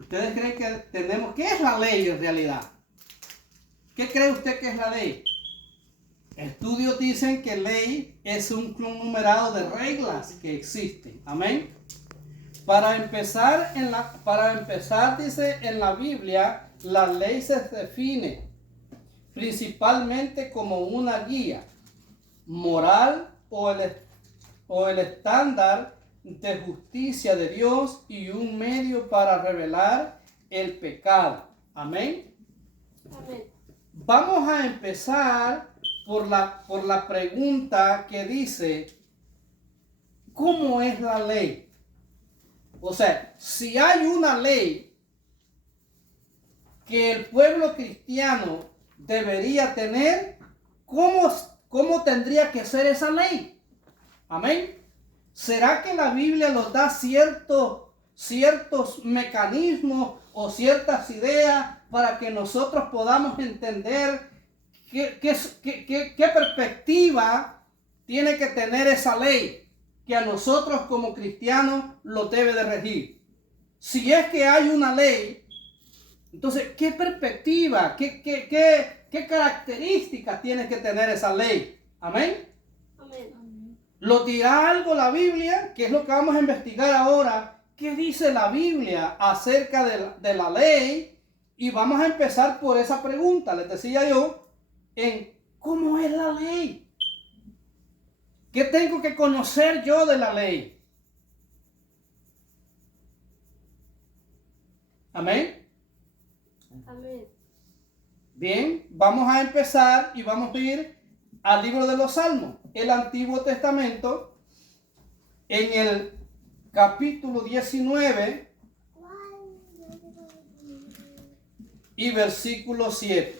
¿Ustedes creen que tenemos? ¿Qué es la ley en realidad? ¿Qué cree usted que es la ley? Estudios dicen que ley es un conglomerado de reglas que existen. Amén. Para empezar, dice en la Biblia, la ley se define principalmente como una guía moral o el estándar de justicia de Dios y un medio para revelar el pecado. Amén. Amén. Vamos a empezar por la pregunta que dice, ¿cómo es la ley? O sea, si hay una ley que el pueblo cristiano debería tener, ¿cómo tendría que ser esa ley? Amén. ¿Será que la Biblia nos da ciertos mecanismos o ciertas ideas para que nosotros podamos entender qué perspectiva tiene que tener esa ley que a nosotros como cristianos lo debe de regir? Si es que hay una ley, entonces, ¿qué perspectiva, qué características tiene que tener esa ley? Amén. Amén. ¿Lo dirá algo la Biblia? Que es lo que vamos a investigar ahora. ¿Qué dice la Biblia acerca de la ley? Y vamos a empezar por esa pregunta. Les decía yo, ¿cómo es la ley? ¿Qué tengo que conocer yo de la ley? Amén. Amén. Bien, vamos a empezar y vamos a ir al libro de los Salmos, el Antiguo Testamento, en el capítulo 19 y versículo 7.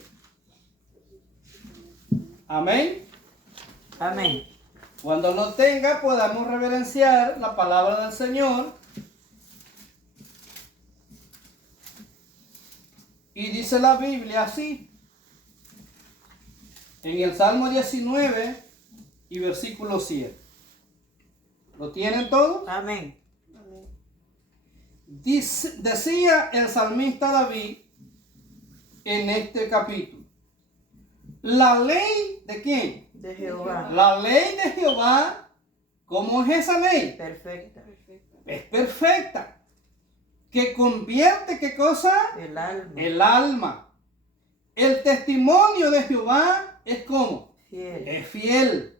Amén. Amén. Cuando lo tenga, podamos reverenciar la palabra del Señor. Y dice la Biblia así, en el Salmo 19 y versículo 7. ¿Lo tienen todos? Amén. Decía el salmista David en este capítulo, la ley ¿de quién? De Jehová. La ley de Jehová. ¿Cómo es esa ley? Perfecta. Es perfecta. Que convierte, ¿qué cosa? El alma. El alma. El testimonio de Jehová es como Fiel. es fiel,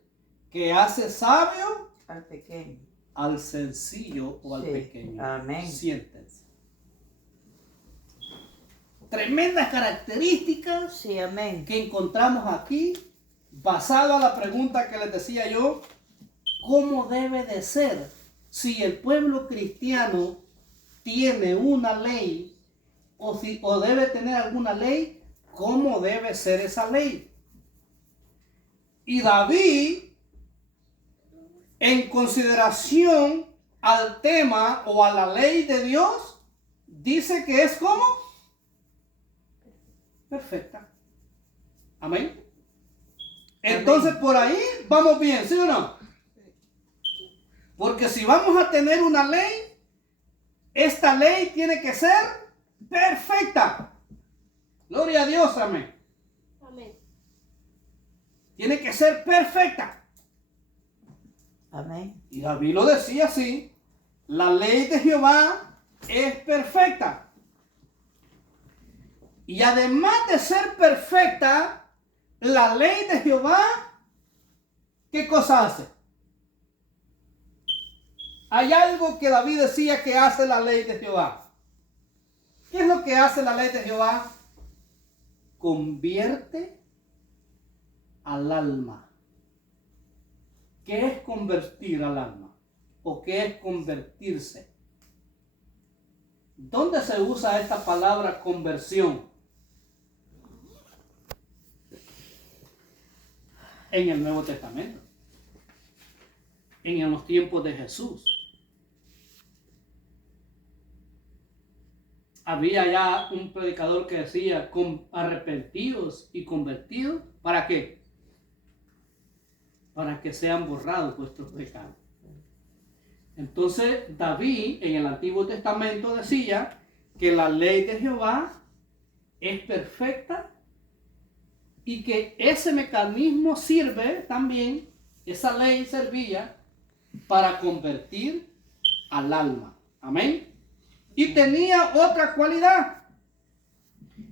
que hace sabio Al pequeño. al sencillo o al Sí. pequeño. Amén. Siéntense. Tremendas características Sí, amén. que encontramos aquí, basado a la pregunta que les decía yo, ¿cómo debe de ser si el pueblo cristiano tiene una ley o debe tener alguna ley? ¿Cómo debe ser esa ley? Y David, en consideración al tema o a la ley de Dios, dice que es como perfecta. Amén. Entonces por ahí vamos bien, ¿sí o no? Porque si vamos a tener una ley, esta ley tiene que ser perfecta. Gloria a Dios, amén. Amén. Tiene que ser perfecta. Amén. Y David lo decía así, la ley de Jehová es perfecta. Y además de ser perfecta, la ley de Jehová, ¿qué cosa hace? Hay algo que David decía que hace la ley de Jehová. ¿Qué es lo que hace la ley de Jehová? Convierte al alma. ¿Qué es convertir al alma? ¿O qué es convertirse? ¿Dónde se usa esta palabra conversión? En el Nuevo Testamento. En los tiempos de Jesús. Había ya un predicador que decía, arrepentidos y convertidos, ¿para qué? Para que sean borrados vuestros pecados. Entonces David en el Antiguo Testamento decía que la ley de Jehová es perfecta y que ese mecanismo sirve también, esa ley servía para convertir al alma. Amén. Y tenía otra cualidad.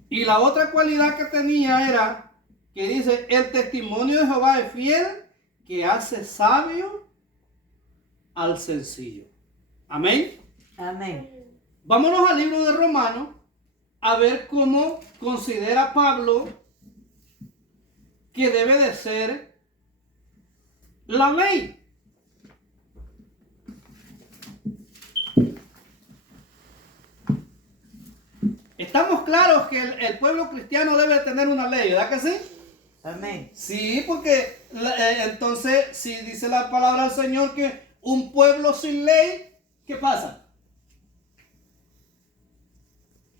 Y la otra cualidad que tenía era que dice, el testimonio de Jehová es fiel, que hace sabio al sencillo. Amén. Amén. Vámonos al libro de Romanos a ver cómo considera Pablo que debe de ser la ley. Estamos claros que el pueblo cristiano debe tener una ley, ¿verdad que sí? Amén. Sí, porque entonces si dice la palabra del Señor que un pueblo sin ley, ¿qué pasa?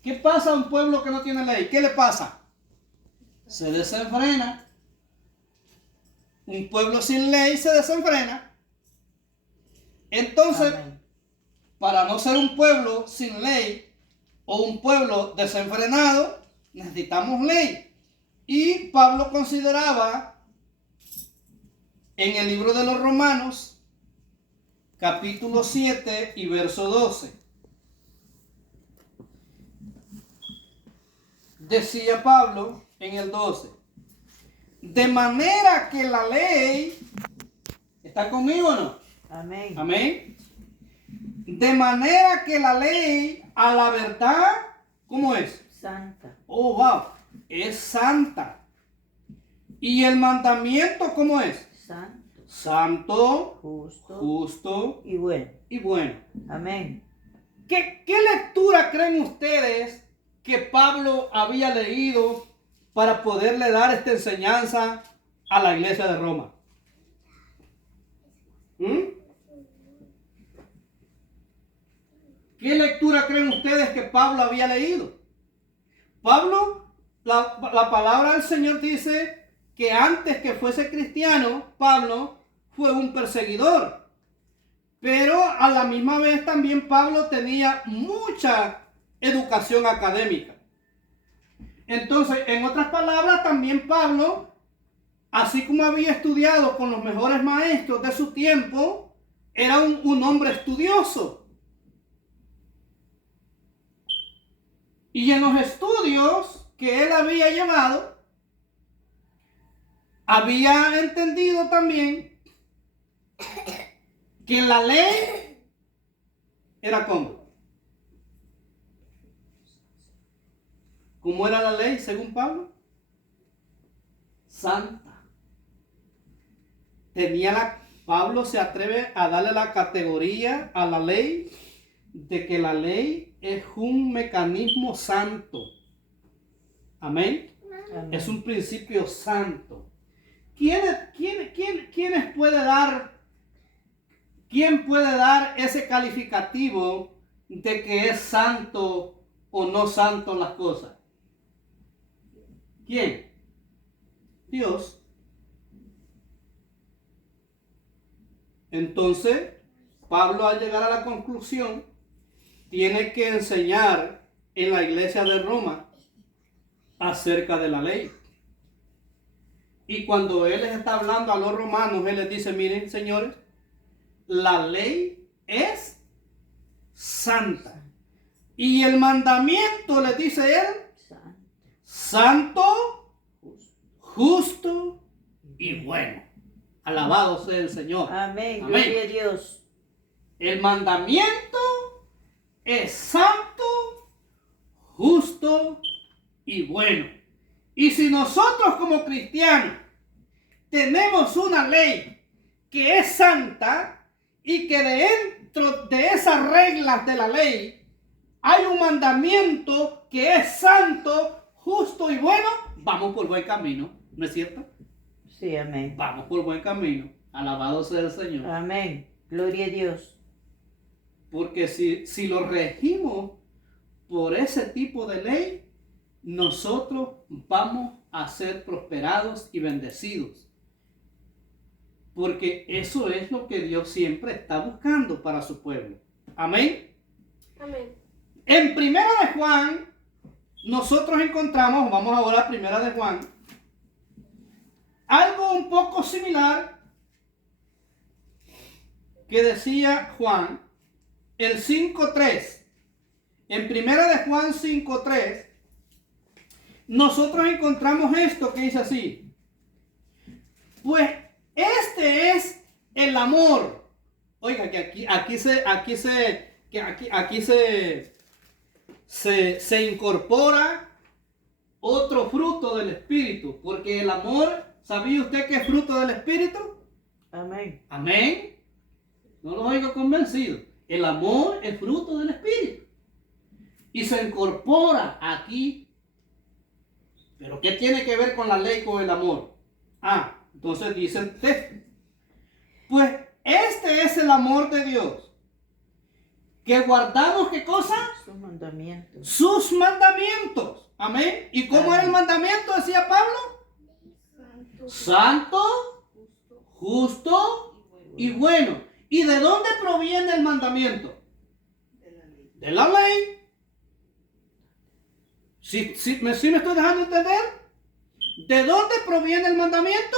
¿Qué pasa a un pueblo que no tiene ley? ¿Qué le pasa? Se desenfrena. Un pueblo sin ley se desenfrena. Entonces, Amén. para no ser un pueblo sin ley o un pueblo desenfrenado, necesitamos ley. Y Pablo consideraba en el libro de los Romanos, capítulo 7 y verso 12. Decía Pablo en el 12, de manera que la ley, ¿está conmigo o no? Amén. Amén. De manera que la ley a la verdad, ¿cómo es? Santa. Oh, wow, es santa. ¿Y el mandamiento cómo es? Santo. Santo, Justo. justo Y bueno. y bueno. Amén. ¿Qué lectura creen ustedes que Pablo había leído para poderle dar esta enseñanza a la iglesia de Roma? ¿Qué lectura creen ustedes que Pablo había leído? Pablo, la palabra del Señor dice que antes que fuese cristiano, Pablo fue un perseguidor. Pero a la misma vez también Pablo tenía mucha educación académica. Entonces, en otras palabras, también Pablo, así como había estudiado con los mejores maestros de su tiempo, era un hombre estudioso. Y en los estudios que él había llevado, había entendido también que la ley era como. ¿Cómo era la ley según Pablo? Santa. Pablo se atreve a darle la categoría a la ley de que la ley es un mecanismo santo. Amén. Amén. Es un principio santo. ¿Quién puede dar ese calificativo de que es santo o no santo las cosas? ¿Quién? Dios. Entonces, Pablo al llegar a la conclusión, tiene que enseñar en la iglesia de Roma acerca de la ley. Y cuando él les está hablando a los romanos, él les dice, miren, señores, la ley es santa. Y el mandamiento, les dice él, santo, justo y bueno. Alabado sea el Señor. Amén. Amén. Gloria a Dios. El mandamiento es santo, justo y bueno. Y si nosotros como cristianos tenemos una ley que es santa y que dentro de esas reglas de la ley hay un mandamiento que es santo, justo y bueno, vamos por buen camino, ¿no es cierto? Sí, amén. Vamos por buen camino. Alabado sea el Señor. Amén. Gloria a Dios. Porque si lo regimos por ese tipo de ley, nosotros vamos a ser prosperados y bendecidos. Porque eso es lo que Dios siempre está buscando para su pueblo. Amén. Amén. En 1 Juan, nosotros encontramos, vamos ahora a primera de Juan, algo un poco similar que decía Juan, el 5.3. En primera de Juan 5.3, nosotros encontramos esto que dice así. Pues este es el amor. Oiga, que aquí se incorpora otro fruto del Espíritu. Porque el amor, ¿sabía usted que es fruto del Espíritu? Amén. Amén. No los oigo convencidos. El amor es fruto del Espíritu. Y se incorpora aquí. ¿Pero qué tiene que ver con la ley, con el amor? Entonces dice el texto. Pues este es el amor de Dios. Que guardamos, ¿qué cosa? Sus mandamientos. Sus mandamientos. Amén. ¿Y cómo era el mandamiento? Decía Pablo. Santo, justo y bueno. ¿Y de dónde proviene el mandamiento? De la ley. ¿Sí me estoy dejando entender? ¿De dónde proviene el mandamiento?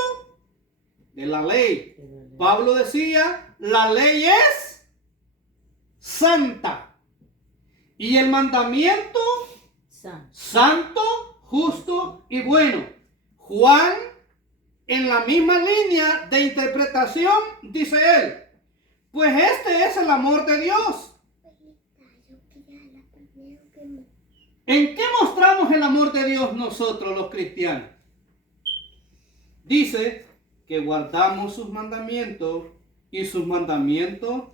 De la ley. Pablo decía, la ley es santa. Y el mandamiento, santo, justo y bueno. Juan, en la misma línea de interpretación, dice él, pues este es el amor de Dios. ¿En qué mostramos el amor de Dios nosotros los cristianos? Dice que guardamos sus mandamientos y sus mandamientos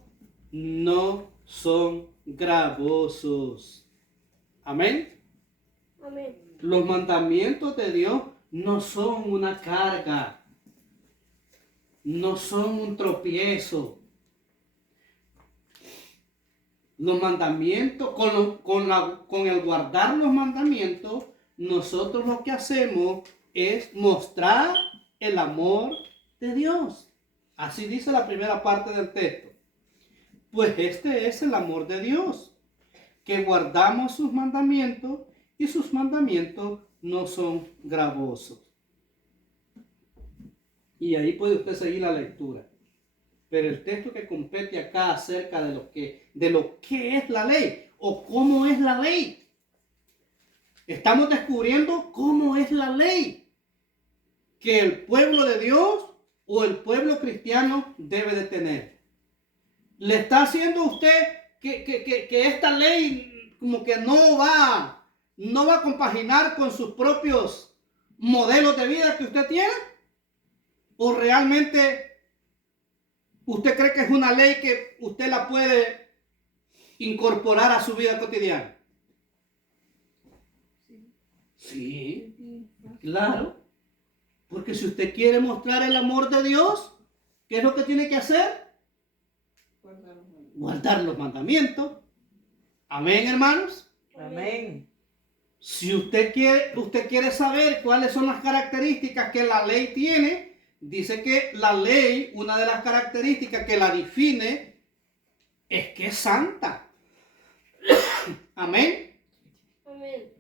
no son gravosos. Amén. Amén. Los mandamientos de Dios no son una carga, no son un tropiezo. Los mandamientos, con el guardar los mandamientos, nosotros lo que hacemos es mostrar el amor de Dios. Así dice la primera parte del texto. Pues este es el amor de Dios, que guardamos sus mandamientos y sus mandamientos no son gravosos. Y ahí puede usted seguir la lectura. Pero el texto que compete acá acerca de lo que es la ley o cómo es la ley. Estamos descubriendo cómo es la ley que el pueblo de Dios o el pueblo cristiano debe de tener. ¿Le está haciendo usted que esta ley como que no va a compaginar con sus propios modelos de vida que usted tiene? ¿O realmente usted cree que es una ley que usted la puede incorporar a su vida cotidiana? Sí, claro. Porque si usted quiere mostrar el amor de Dios, ¿qué es lo que tiene que hacer? Guardar los mandamientos. Amén, hermanos. Amén. Si usted quiere saber cuáles son las características que la ley tiene, dice que la ley, una de las características que la define es que es santa. Amén. Amén.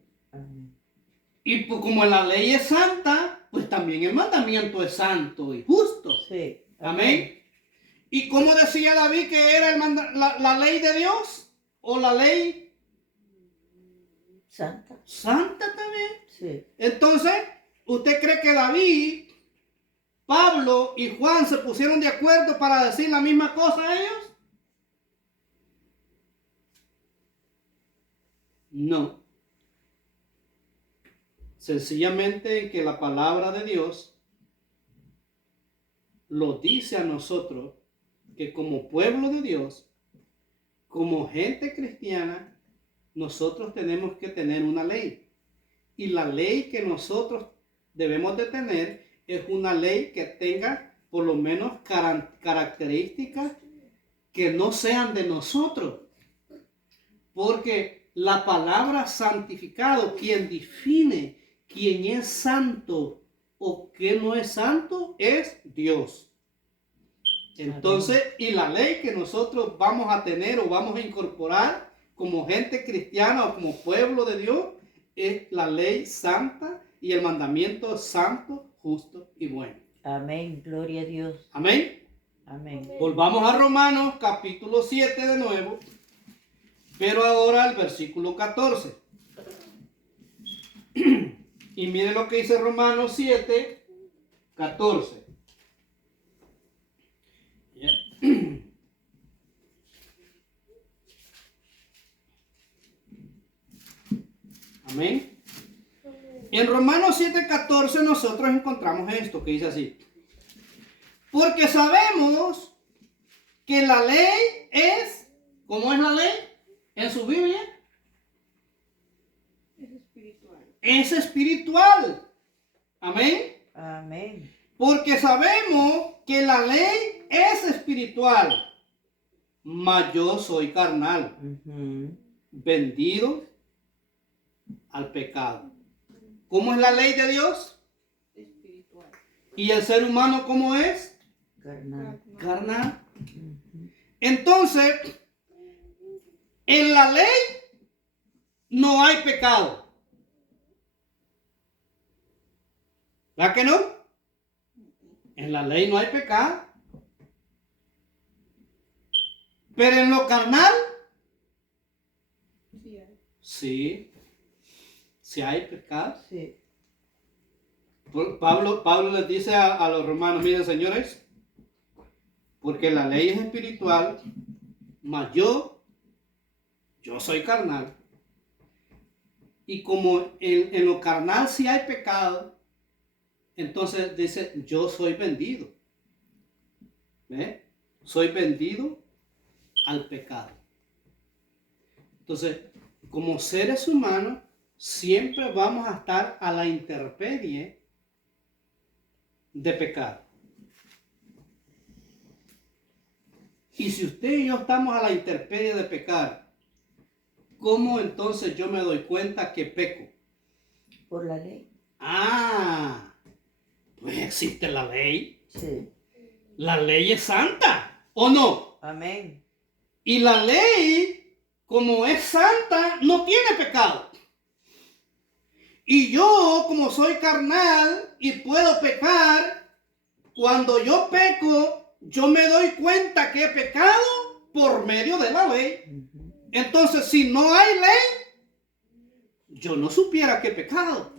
Y pues como la ley es santa, pues también el mandamiento es santo y justo. Sí. Amén. ¿Y cómo decía David que era la ley de Dios? ¿O la ley Santa. santa también? Sí. Entonces, ¿usted cree que David, Pablo y Juan se pusieron de acuerdo para decir la misma cosa a ellos? No. Sencillamente en que la palabra de Dios lo dice a nosotros que como pueblo de Dios, como gente cristiana, nosotros tenemos que tener una ley. Y la ley que nosotros debemos de tener es una ley que tenga por lo menos características que no sean de nosotros. Porque la palabra santificado, quien define quién es santo o quién no es santo, es Dios. Entonces, y la ley que nosotros vamos a tener o vamos a incorporar como gente cristiana o como pueblo de Dios, es la ley santa y el mandamiento santo, justo y bueno. Amén. Gloria a Dios. Amén. Amén. Volvamos a Romanos capítulo 7 de nuevo, pero ahora al versículo 14. Y miren lo que dice Romanos 7, 14. Amén. En Romanos 7:14 nosotros encontramos esto que dice así. Porque sabemos que la ley es, ¿cómo es la ley? En su Biblia. Es espiritual. Amén. Amén. Porque sabemos que la ley es espiritual, mas yo soy carnal, vendido al pecado. ¿Cómo es la ley de Dios? Espiritual. ¿Y el ser humano cómo es? Carnal. Carnal. Entonces, en la ley no hay pecado. ¿Verdad que no? En la ley no hay pecado. Pero en lo carnal, sí. Si hay pecado. Sí. Pablo les dice a los romanos, miren señores, porque la ley es espiritual, mas yo soy carnal. Y como en lo carnal sí hay pecado, entonces dice, yo soy vendido. ¿Ve? Soy vendido al pecado. Entonces, como seres humanos, siempre vamos a estar a la intemperie de pecado. Y si usted y yo estamos a la intemperie de pecar, ¿cómo entonces yo me doy cuenta que peco? Por la ley. Ah, pues existe la ley. Sí. La ley es santa, ¿o no? Amén. Y la ley, como es santa, no tiene pecado. Y yo, como soy carnal y puedo pecar, cuando yo peco, yo me doy cuenta que he pecado por medio de la ley. Entonces, si no hay ley, yo no supiera que he pecado.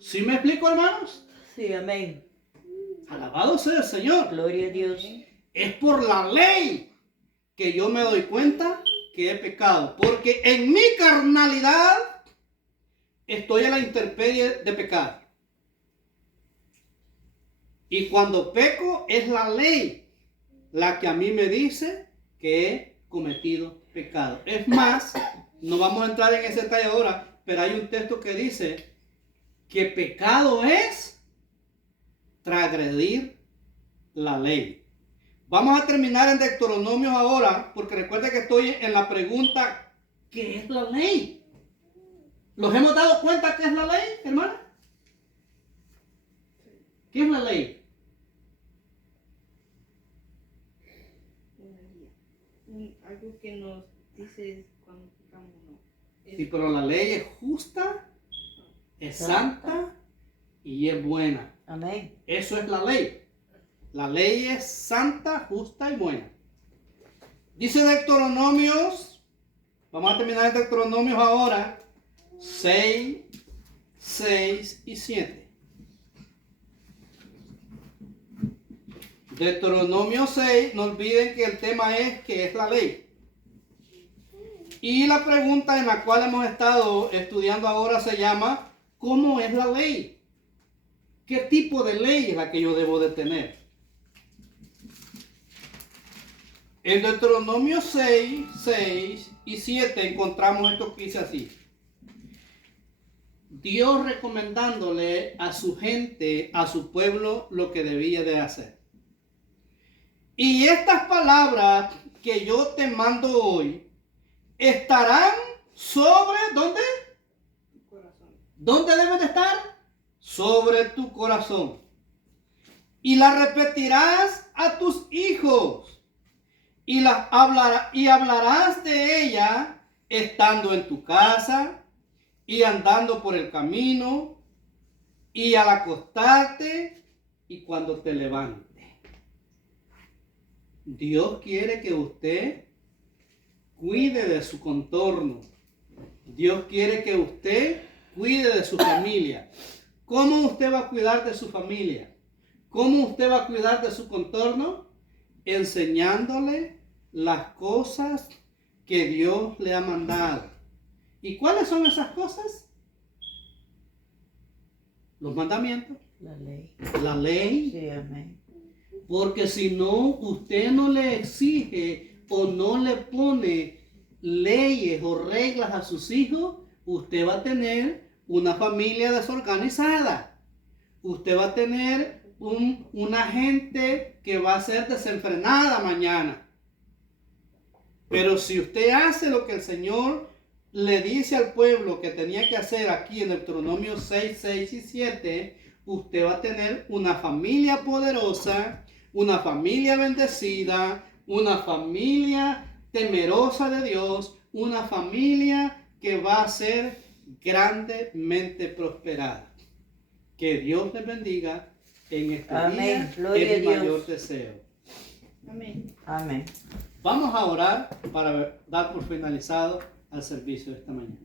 ¿Sí me explico, hermanos? Sí, amén. Alabado sea el Señor. Gloria a Dios. Es por la ley que yo me doy cuenta que he pecado. Porque en mi carnalidad estoy a la intemperie de pecar. Y cuando peco es la ley la que a mí me dice que he cometido pecado. Es más, no vamos a entrar en ese detalle ahora, pero hay un texto que dice que pecado es transgredir la ley. Vamos a terminar en Deuteronomios ahora, porque recuerda que estoy en la pregunta, ¿qué es la ley? ¿Nos hemos dado cuenta qué es la ley, hermano? ¿Qué es la ley? Algo que nos dice cuando pecamos, ¿no? Sí, pero la ley es justa, es santa y es buena. Amén. Eso es la ley. La ley es santa, justa y buena. Dice Deuteronomios, vamos a terminar en Deuteronomios ahora, 6, 6 y 7. Deuteronomio 6, no olviden que el tema es ¿qué es la ley? Y la pregunta en la cual hemos estado estudiando ahora se llama ¿cómo es la ley? ¿Qué tipo de ley es la que yo debo de tener? En Deuteronomio 6, 6 y 7 encontramos esto que dice así. Dios recomendándole a su gente, a su pueblo, lo que debía de hacer. Y estas palabras que yo te mando hoy estarán sobre, ¿dónde? Tu corazón. ¿Dónde deben de estar? Sobre tu corazón. Y las repetirás a tus hijos. Y hablarás de ella estando en tu casa y andando por el camino y al acostarte y cuando te levantes. Dios quiere que usted cuide de su contorno. Dios quiere que usted cuide de su familia. ¿Cómo usted va a cuidar de su familia? ¿Cómo usted va a cuidar de su contorno? Enseñándole las cosas que Dios le ha mandado. ¿Y cuáles son esas cosas? Los mandamientos. La ley. La ley. Sí, amén. Porque si no, usted no le exige o no le pone leyes o reglas a sus hijos, usted va a tener una familia desorganizada. Usted va a tener una gente que va a ser desenfrenada mañana. Pero si usted hace lo que el Señor le dice al pueblo que tenía que hacer aquí en Deuteronomio 6, 6 y 7, usted va a tener una familia poderosa, una familia bendecida, una familia temerosa de Dios, una familia que va a ser grandemente prosperada. Que Dios les bendiga en este Amén. día. Gloria Es mi a Dios. mayor deseo. Amén. Amén. Vamos a orar para dar por finalizado al servicio de esta mañana.